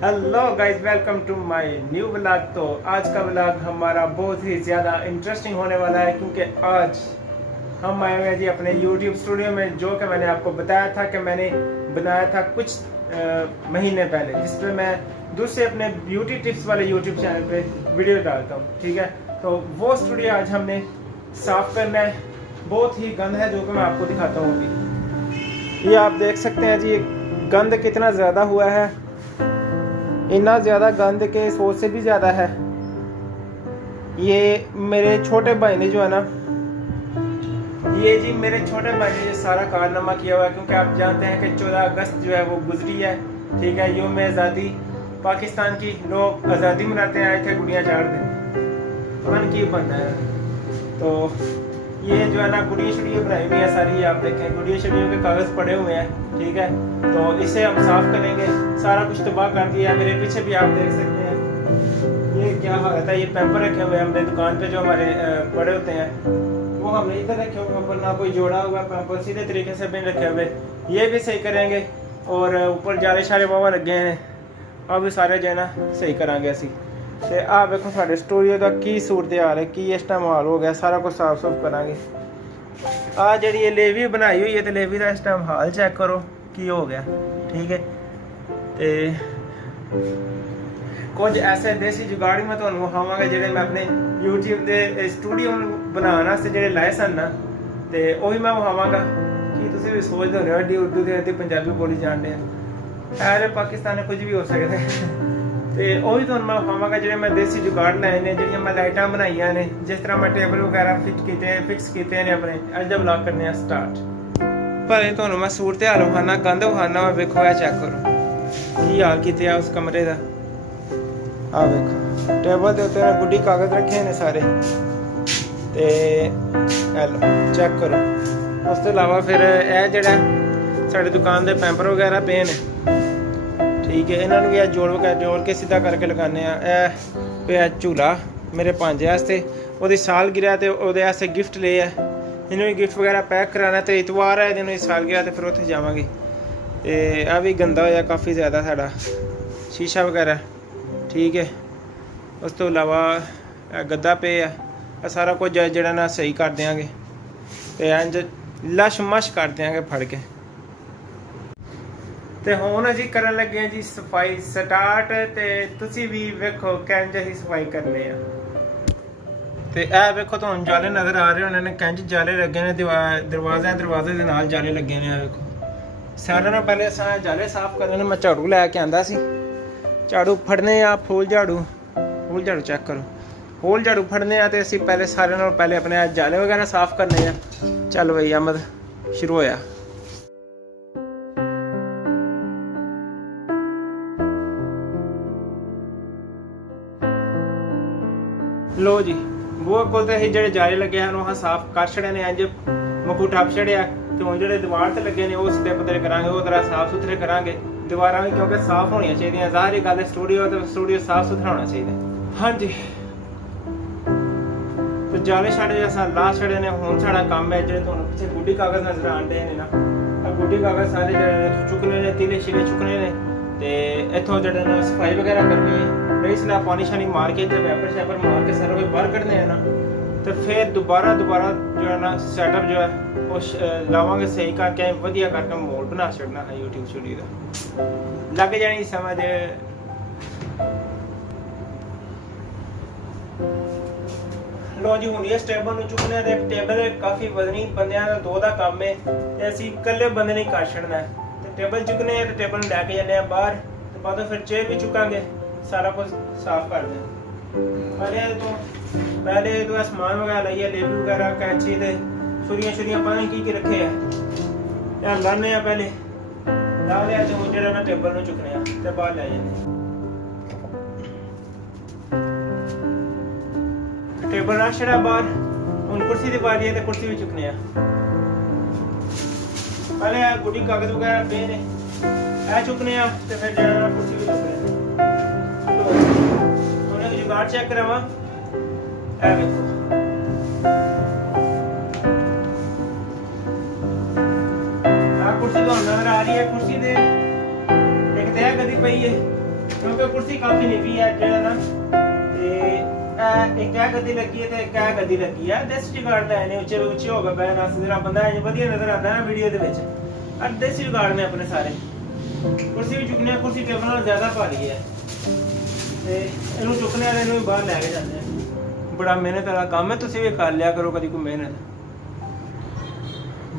Hello guys, welcome to my new vlog. तो आज का व्लॉग हमारा बहुत ही ज़्यादा इंटरेस्टिंग होने वाला है, क्योंकि आज हम आए हुए हैं जी अपने YouTube स्टूडियो में, जो कि मैंने आपको बताया था कि मैंने बनाया था कुछ महीने पहले, जिस पे मैं दूसरे अपने ब्यूटी टिप्स वाले YouTube चैनल पे वीडियो डालता हूँ। ठीक है, तो वो स्टूडियो आज हमने साफ़ करना है। बहुत ही गंद है, जो कि मैं आपको दिखाता हूँ अभी। ये आप देख सकते हैं जी, गंद कितना ज़्यादा हुआ है। इतना ज़्यादा गंद के सोच से भी ज़्यादा है। ये मेरे छोटे भाई ने जो है ना, ये जी मेरे छोटे भाई ने ये सारा कारनामा किया हुआ है, क्योंकि आप जानते हैं कि 14 अगस्त जो है वो गुजरी है। ठीक है, यूम आज़ादी पाकिस्तान की, लोग आज़ादी मनाते हैं, आए थे गुड़िया चार दिन मन की बनना है। तो ये जो है ना गुड़िया शुड़िया बनाई हुई है सारी, आप देखें गुड़िया शुड़ियों के कागज़ पड़े हुए हैं। ठीक है, तो इसे हम साफ़ करेंगे। सारा कुछ तबाह कर दिया है। मेरे पीछे भी आप देख सकते हैं ये क्या हालत है। ये पैम्पर रखे हुए हैं हमने दुकान पे, जो हमारे बड़े होते हैं वो हमने इधर रखे हुए पैम्पर, ना कोई जोड़ा हुआ पैम्पर, सीधे तरीके से भी रखे हुए। ये भी सही करेंगे, और ऊपर जाले शाले बाबा लगे हैं, अब सारे जो है ना सही करांगे असी। ਤੇ ਆ ਵੇਖੋ ਸਾਡੇ ਸਟੂਡੀਓ ਦਾ ਕੀ ਸੂਰਤ ਹਾਲ ਹੈ, ਕੀ ਇਸ ਟਾਈਮ ਹਾਲ ਹੋ ਗਿਆ। ਸਾਰਾ ਕੁਝ ਸਾਫ਼ ਸੁਫ ਕਰਾਂਗੇ। ਆ ਜਿਹੜੀ ਇਹ ਲੇਵੀ ਬਣਾਈ ਹੋਈ ਹੈ, ਤੇ ਲੇਵੀ ਦਾ ਇਸ ਟਾਈਮ ਹਾਲ ਚੈੱਕ ਕਰੋ ਕੀ ਹੋ ਗਿਆ। ਠੀਕ ਹੈ, ਤੇ ਕੁਝ ਐਸੇ ਦੇਸੀ ਜੁਗਾੜ ਮੈਂ ਤੁਹਾਨੂੰ ਵਿਖਾਵਾਂਗਾ, ਜਿਹੜੇ ਮੈਂ ਆਪਣੇ YouTube ਦੇ ਸਟੂਡੀਓ ਨੂੰ ਬਣਾਉਣ ਵਾਸਤੇ ਜਿਹੜੇ ਲਾਏ ਸਨ ਨਾ, ਤੇ ਉਹ ਵੀ ਮੈਂ ਵਿਖਾਵਾਂਗਾ। ਕੀ ਤੁਸੀਂ ਵੀ ਸੋਚਦੇ ਹੋਣੇ ਅੱਡੀ ਉਰਦੂ ਤੇ ਅੱਡੀ ਪੰਜਾਬੀ ਬੋਲੀ ਜਾਣਦੇ ਆ, ਐਰੇ ਪਾਕਿਸਤਾਨ ਕੁਝ ਵੀ ਹੋ ਸਕਦਾ। ਤੇ ਉਹ ਵੀ ਤੁਹਾਨੂੰ ਮੈਂ ਵਿਖਾਵਾਂਗਾ ਜਿਹੜੇ ਮੈਂ ਦੇਸੀ ਜੁਗਾੜ ਲਾਏ ਨੇ, ਜਿਹੜੀਆਂ ਮੈਂ ਲਾਈਟਾਂ ਬਣਾਈਆਂ ਨੇ, ਜਿਸ ਤਰ੍ਹਾਂ ਮੈਂ ਟੇਬਲ ਵਗੈਰਾ ਫਿਕਸ ਕੀਤੇ ਨੇ ਆਪਣੇ। ਅੱਜ ਦਾ ਵਲੌਗ ਕਰਨੇ ਆ ਸਟਾਰਟ। ਪਰ ਤੁਹਾਨੂੰ ਮੈਂ ਸੂਰਤ ਹਾਲ ਵਿਖਾਉਣਾ, ਗੰਦ ਵਿਖਾਉਣਾ ਵਾ। ਵੇਖੋ ਇਹ ਚੈੱਕ ਕਰੋ ਕੀ ਹਾਲ ਕੀਤੇ ਆ ਉਸ ਕਮਰੇ ਦਾ। ਆ ਵੇਖੋ ਟੇਬਲ ਦੇ ਉੱਤੇ ਗੁੱਡੀ ਕਾਗਜ਼ ਰੱਖੇ ਨੇ ਸਾਰੇ, ਤੇ ਇਹ ਲਓ ਚੈੱਕ ਕਰੋ। ਉਸ ਤੋਂ ਇਲਾਵਾ ਫਿਰ ਇਹ ਜਿਹੜਾ ਸਾਡੇ ਦੁਕਾਨ ਦੇ ਪੈਂਪਰ ਵਗੈਰਾ ਪਏ ਨੇ। ठीक है, इन्होंने भी जोड़ के सीधा करके लगाने। यह पे झूला मेरे भांजे वास्ते, वो सालगिरह तो वो गिफ्ट ले है। इन्होंने गिफ्ट वगैरह पैक कराना, तो इतवार है इन्होंने सालगिरह, तो फिर उत्थे जावांगे। तो यह भी गंदा होया काफ़ी ज़्यादा साड़ा शीशा वगैरह। ठीक है, उस तो इलावा गद्दा पे है, सारा कुछ जड़ा ना सही कर देंगे, तो इंज लश मश कर देंगे फड़ के। ਤੇ ਹੁਣ ਅਸੀਂ ਕਰਨ ਲੱਗੇ ਹਾਂ ਜੀ ਸਫਾਈ ਸਟਾਰਟ, ਤੇ ਤੁਸੀਂ ਵੀ ਵੇਖੋ ਕਿੰਜ ਅਸੀਂ ਸਫਾਈ ਕਰਨੇ ਆ। ਤੇ ਇਹ ਵੇਖੋ ਤੁਹਾਨੂੰ ਜਾਲੇ ਨਜ਼ਰ ਆ ਰਹੇ ਹੋਣੇ ਨੇ, ਕਿੰਜ ਜਾਲੇ ਲੱਗੇ ਨੇ ਦਰਵਾਜ਼ੇ ਦੇ ਨਾਲ ਜਾਲੇ ਲੱਗੇ ਨੇ। ਆ ਵੇਖੋ ਸਾਰਿਆਂ ਨਾਲੋਂ ਪਹਿਲੇ ਅਸਾਂ ਜਾਲੇ ਸਾਫ਼ ਕਰਨੇ ਨੇ। ਮੈਂ ਝਾੜੂ ਲੈ ਕੇ ਆਂਦਾ ਸੀ, ਝਾੜੂ ਫੜਨੇ ਆ, ਫੂਲ ਝਾੜੂ ਚੈੱਕ ਕਰੋ, ਫੂਲ ਝਾੜੂ ਫੜਨੇ ਆ। ਤੇ ਅਸੀਂ ਪਹਿਲੇ ਸਾਰਿਆਂ ਨਾਲੋਂ ਪਹਿਲੇ ਆਪਣੇ ਜਾਲੇ ਵਗੈਰਾ ਸਾਫ਼ ਕਰਨੇ ਆ। ਚੱਲ ਬਈ ਅਹਿਮਦ ਸ਼ੁਰੂ ਹੋਇਆ। लो जी, बूहे कोल ते असीं ਜਿਹੜੇ ਜਾਲੇ ਲੱਗੇ ਹਨ ਉਹ ਸਾਫ਼ ਕਰ ਛੜੇ ਨੇ। ਇੰਜ ਮਕੂ ਠੱਪ ਛੜਿਆ, ਤੇ ਹੁਣ ਜਿਹੜੇ ਦੀਵਾਰ ਤੇ ਲੱਗੇ ਨੇ ਉਹ ਸਿੱਧੇ ਪੱਧਰੇ ਕਰਾਂਗੇ, ਉਹ ਤਰ੍ਹਾਂ ਸਾਫ਼ ਸੁਥਰੇ ਕਰਾਂਗੇ। ਦੀਵਾਰਾਂ ਵੀ ਕਿਉਂਕਿ ਸਾਫ਼ ਹੋਣੀਆਂ ਚਾਹੀਦੀਆਂ। ਜ਼ਾਹਰੀ ਗੱਲ ਹੈ ਸਟੂਡੀਓ ਤੇ ਸਟੂਡੀਓ ਸਾਫ਼ ਸੁਥਰਾ ਹੋਣਾ ਚਾਹੀਦਾ। ਹਾਂਜੀ, ਤੇ ਜਾਲੇ ਛੜੇ ਅਸਾਂ ਲਾ ਛੜੇ ਨੇ। ਹੁਣ ਸਾਡਾ ਕੰਮ ਹੈ, ਜਿਹੜੇ ਤੁਹਾਨੂੰ ਪਿੱਛੇ ਗੁੱਡੀ ਕਾਗਜ਼ ਨਜ਼ਰ ਆਉਂਦੇ ਨੇ ਨਾ, ਆ ਗੁੱਡੀ ਕਾਗਜ਼ ਸਾਰੇ ਜਿਹੜੇ ਨੇ ਚੁੱਕਣੇ ਨੇ, ਤੀਲੇ ਛਿਲੇ ਚੁੱਕਣੇ ਨੇ, ਤੇ ਇੱਥੋਂ ਜਿਹੜੇ ਨੇ ਸਫਾਈ ਵਗੈਰਾ ਕਰਨੀ ਹੈ। रही सलाह पानी शानी मार के, जब वैपर शैपर मार के सारा कुछ बाहर कढ़ने है ना, तो फिर दोबारा जो है ना सैटअप जो है वो लावांगे सही करके, वधिया करके मोड बना छड़ना है यूट्यूब स्टूडियो का। लग जानी समझ। लो जी, हूँ इस टेबल में चुकने, एक टेबल काफ़ी वजनी बंद दो का काम है, तो असी कल्ले बंदे नहीं कर छड़ना है। तो टेबल चुकने तो टेबल लैके जाने बाहर, तो बाद फिर चेयर भी चुकांगे, सारा कुछ साफ कर दें। पहले तो समान वगैरह लाइए, लेबी वगैरह कैंची ते छुरियां पानी की रखे है, लाने पहले ला लिया। तो हूँ जो टेबल में चुकने तो बाहर लै जाने। टेबल रख छड़ा बाहर। हूँ कुर्सी की बारी है, तो कुर्सी भी चुकने। पहले गुड्डी कागज वगैरह पे ने ए चुकने, तो फिर जो कुर्सी भी चुकने। जुगाड़ चेक करावा, ए देखो आ कुर्सी तो नजर आ रही है। कुर्सी दे एक तय गदी पई है, क्योंकि कुर्सी काफ़ी नीवी है जो ना एक गद्दी लगी है तो एक गद्दी लगी है। देसी जुगाड़ का है उच्चे उच्चे हो गए बहन जरा बंदा वधिया नजर आता है ना वीडियो के देसी जुगाड़ ने अपने सारे कुर्सी भी चुकने कुर्सी टेबल नाल ज्यादा भारी है इनू चुकने वाले भी बाहर लैके जाते हैं। बड़ा मेहनत वाला काम है, तुम भी कर लिया करो कभी कोई मेहनत,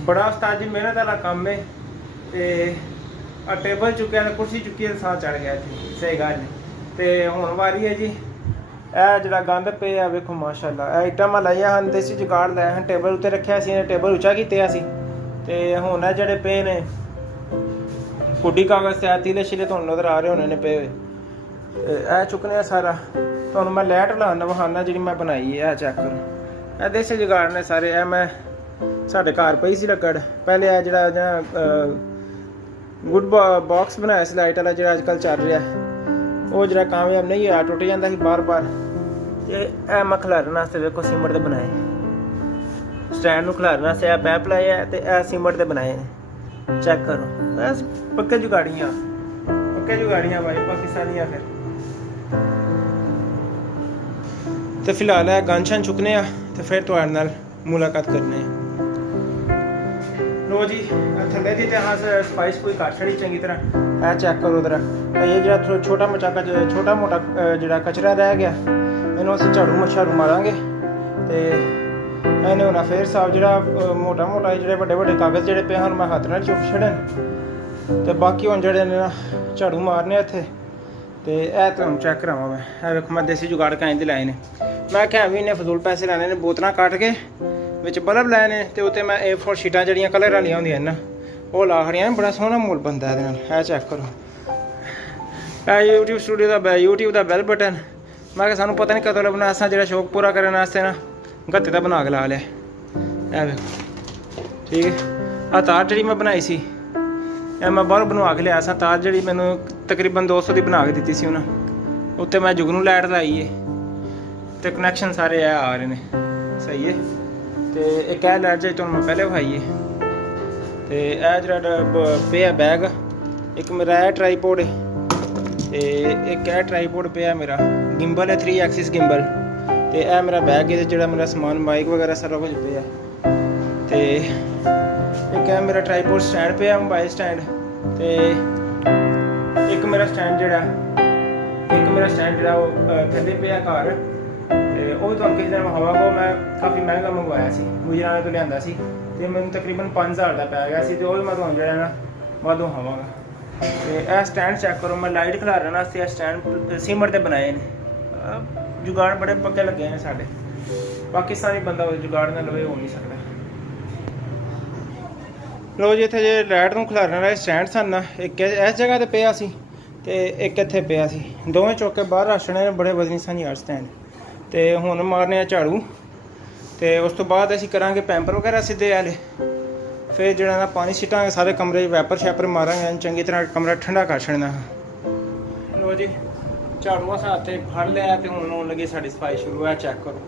बड़ा उस्ताद जी मेहनत वाला काम है। टेबल चुकिया कुर्सी चुकी साह चढ़ गया जी, सही गल है। तो हुण वारी है जी जो गंद पे है वेखो माशाअल्लाह आइटम लाइया हैं देसी जुगाड़ लाया हैं टेबल उत्ते रखा सी टेबल उच्चा किया सी ते हुण जेह्ड़े पे ने कुड्डी कागज़ ते तीले शिले तुहानूं नज़र आ रहे होने ने पे चुकने सारा तुहानूं मैं लाइट लाना वहाना जी मैं बनाई है चेक करो देसी जुगाड़ ने सारे मैं साढ़े घर पई सी लकड़ पहले जो गुड बॉक्स बनाया सी लाइट वाला जो अजकल चल रहा है वो जरा कामयाब नहीं होया टुट जाता सी बार बार। तो मैं खिलारन वास्ते वेखो सीमेंट के बनाए स्टैंड में खिलारन वास्ते पैप लाए है तो सीमेंट के बनाए चेक करो बस पक्के जुगाड़ियाँ भाई पाकिस्तानियाँ। फिर तो फिलहाल गन शन चुकने तो फिर तुहाडे नाल मुलाकात करने। लो जी थल्ले दी अस सफाई सफूई कर छड़ी चंगी तरह चेक करो उधर ये जो छोटा मोटा जो कचरा रह गया इन्हों अस झाड़ू झाड़ू मारांगे तो इन्हें होना फिर साफ जो मोटा जो बड़े कागज़ जोड़े पे हैं मैं हाथ नाल चुक छड़े तो बाकी हम जोड़े झाड़ू मारने इत्थे तो यह तुम चेक करावा मैं वेखो मैं देसी जुगाड़ कैं लाए ने मैं क्या भी इन्हें फजूल पैसे लैने ने बोतल कट के विच बल्ब लाए ने तो उत्ते मैं A4 शीटां जड़ियां कलर वालियां होंदियां ना वो ला खड़ियां बड़ा सोहना मुल बनता है चेक करो यूट्यूब स्टूडियो का यूट्यूब का बैल बटन मैं सानू पता नहीं कदों लभना असा जो शौक पूरा करने वास्ते ना गत्ते का बना के ला लिया ठीक है। तार जी मैं बनाई सी मैं बाहर बनवा के लिया तार जी मैंने तकरीबन 200 की बना के दी सी उन्हें उत्ते मैं जुगनू लाइट लाई है तो कनैक्शन सारे आ रहे हैं सही है। तो एक लाइट जी तुहानूं मैं पहले विखाई है तो यह जो पे है बैग एक मेरा है ट्राईपोड एक है ट्राईपोड पे है मेरा गिम्बल है 3 एक्सिस गिम्बल तो यह मेरा बैग है जो मेरा समान माइक वगैरह सारा कुछ पे है तो एक है मेरा ट्राईपोड स्टैंड पे है मोबाइल स्टैंड तो एक मेरा स्टैंड जो थल्ले पे है घर तो वो किसी दिन हवा को मैं काफ़ी महंगा मंगवाया सी गुजरात तो लिया तो मैंने तकरीबन 5000 का पै गया तो मैं तुहानूं जो ना वादों खावांगा। तो यह स्टैंड चेक करो मैं लाइट खिलारन वास्ते स्टैंड सीमेंट के बनाए ने जुगाड़ बड़े पक्के लगे हैं साढ़े पाकिस्तानी बंदा जुगाड़ ना लवे हो नहीं सकता। लो जी इत्थे जे लाइट नूं खिलारन वाले स्टैंड सन ना एक इस जगह ते पिया सी ते एक इत्थे पिया सी दोवें चुक के बाहर रखने बड़े वजनी सन यार स्टैंड। तो हुण मारने झाड़ू तो उस तो बाद असीं करांगे पैंपर वगैरह सीधे आले फिर जो पानी छिटांगे सारे कमरे वैपर शैपर मारांगे चंगी तरह कमरा ठंडा कर छड़ना। लो जी झाड़ू अस हत्थ फड़ लिया तो हुण होण लगी साडी सफाई शुरू है चेक करो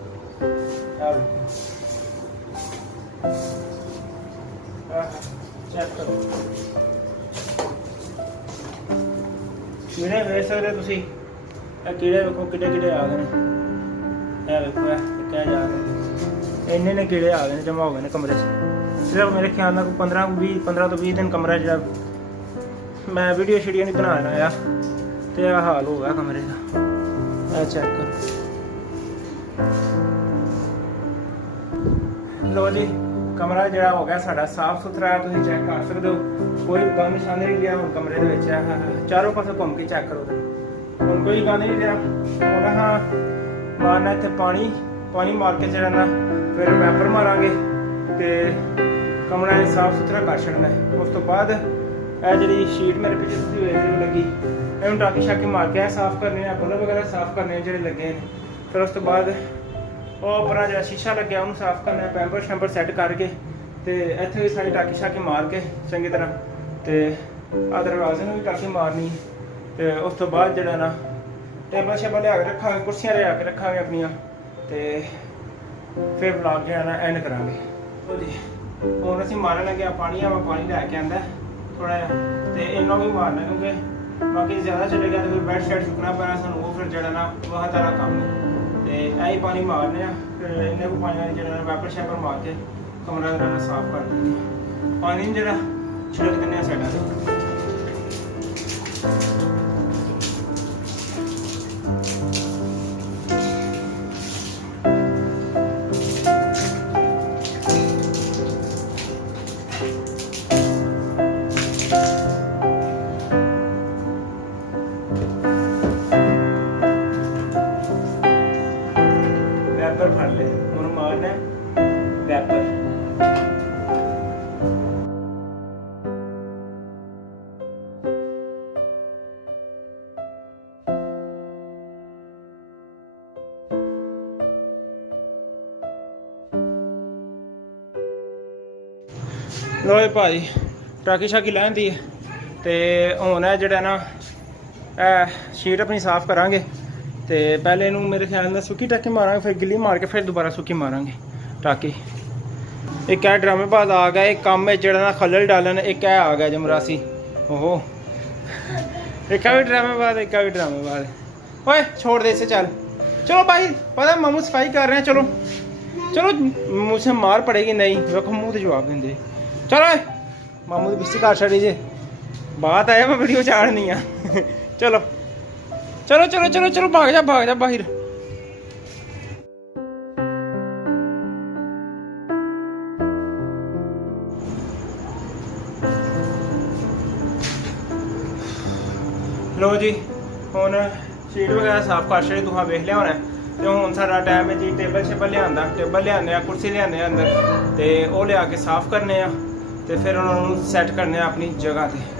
चेक करो कीड़े वेख सकदे तुसीं कीड़े वेखो किड्डे किड्डे आ गए देखो क्या जा रहे इन्ने कीड़े आ गए जमा हो गए कमरे सिर्फ मेरे ख्याल में 15 तो 20 दिन कमरा जो मैं वीडियो शीडियो नहीं बनाना आया तो यह हाल हो गया कमरे का चेक करो। लो जी कमरा जो हो गया साढ़ा साफ सुथरा तुम चेक कर सकते हो कोई गंद छंद नहीं लिया हम कमरे चारों पासे घूम के चेक करो हम कोई गंद नहीं लिया हाँ मारना इतने पानी मार के चढ़ना फिर वैपर मारांगे तो कमरा साफ सुथरा कर छड़ना है। उस तो बाद जी शीट मेरे पीछे लगी इन टाकी शाकी मार के साफ करने बल्ब वगैरह साफ करने जो लगे हैं फिर उस तो बाद वो अपना जो शीशा लगे उन्होंने साफ करना पैंपर शैंपर सैट करके तो इतने भी सारी टाकी शाकी मार के चंगी तरह तो दरवाजे में भी टाकी मारनी तो उस तो बाद जो ना टेबल शेबल लिया के रखा कुर्सियाँ लिया के रखा अपनिया तो फिर ब्लॉग जो है ना एंड करांगे। तो जी हम असीं मारन लगे पानी मैं पानी लैके आंदा थोड़ा जिहा तो इन्ना भी मारना क्योंकि बाकी ज़्यादा चले गया तो फिर बेड शेड चुकना पैना सानू वो फिर जड़ा ना वह तारा काम नहीं तो यही पानी मारने फिर इन्हें को पानी जड़ा वैपर शैपर मार के कमरा जरा साफ कर देंगे पानी जरा छिड़क देने साइडा से वैपर भर ले उन्हें मारना वैपर लो भाई टाकी शाकी लैंदी है तो हुन है जड़ा ना शीट अपनी साफ करांगे तो पहले इनू मेरे ख्याल में सुक्की टाकी मारांगे फिर गिल्ली मार के फिर दोबारा सुक्की मारांगे टाकी एक है ड्रामेबाज आ गया एक काम में जड़ा ना खलल डालन एक है आ गया जमरासी ओहो एक भी ड्रामेबाज एक भी ड्रामेबाज ओए छोड़ दे इसे चल चलो भाई पता मामू सफाई कर रहे हैं चलो चलो मुझसे मार पड़ेगी नहीं रखो मुँह तो जवाब देंगे चलो मामू की बिस्ती कर छड़ी जे बात आया मैं वीडियो चाड़नी है चलो चलो चलो चलो चलो भाग जा बाहर लो जी हुन शीट वगैरह साफ कर छड़ी तुहां वेख लिया होना तो हुन सारा टाइम है जी टेबल शेबल लिया टेबल लिया कुर्सी लिया अंदर तो वो लिया के साफ करने तो फिर उन्होंने सैट करने अपनी जगह पे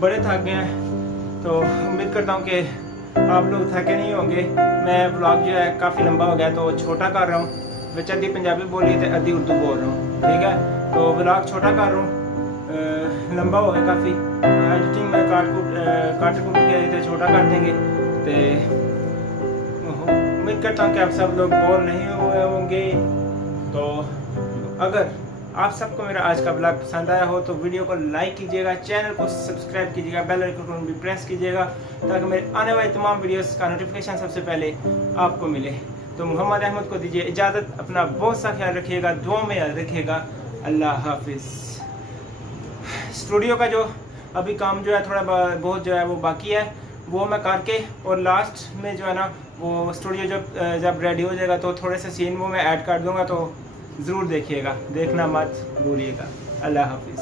बड़े थक गए हैं तो उम्मीद करता हूँ कि आप लोग थके नहीं होंगे। मैं ब्लॉग जो है काफ़ी लंबा हो गया तो छोटा कर रहा हूँ, विच अद्धी पंजाबी बोली तो अद्धी उर्दू बोल रहा हूँ, ठीक है। तो ब्लॉग छोटा कर रहा हूँ, लंबा हो गया काफ़ी। एडिटिंग में काट कूट के तो छोटा कर देंगे। तो उम्मीद करता हूँ कि आप सब लोग बोर नहीं हुए होंगे। तो अगर आप सबको मेरा आज का ब्लॉग पसंद आया हो तो वीडियो को लाइक कीजिएगा, चैनल को सब्सक्राइब कीजिएगा, बेल आइकन भी प्रेस कीजिएगा ताकि मेरे आने वाले तमाम वीडियोस का नोटिफिकेशन सबसे पहले आपको मिले। तो मोहम्मद अहमद को दीजिए इजाज़त, अपना बहुत सा ख्याल रखिएगा, दुआ में याद रखिएगा। अल्लाह हाफिज़। स्टूडियो का जो अभी काम जो है थोड़ा बहुत जो है वो बाकी है, वो मैं करके और लास्ट में जो है ना वो स्टूडियो जब रेडी हो जाएगा तो थोड़े से सीन वो मैं ऐड कर दूँगा, तो ज़रूर देखिएगा, देखना मत भूलिएगा। अल्लाह हाफिज़।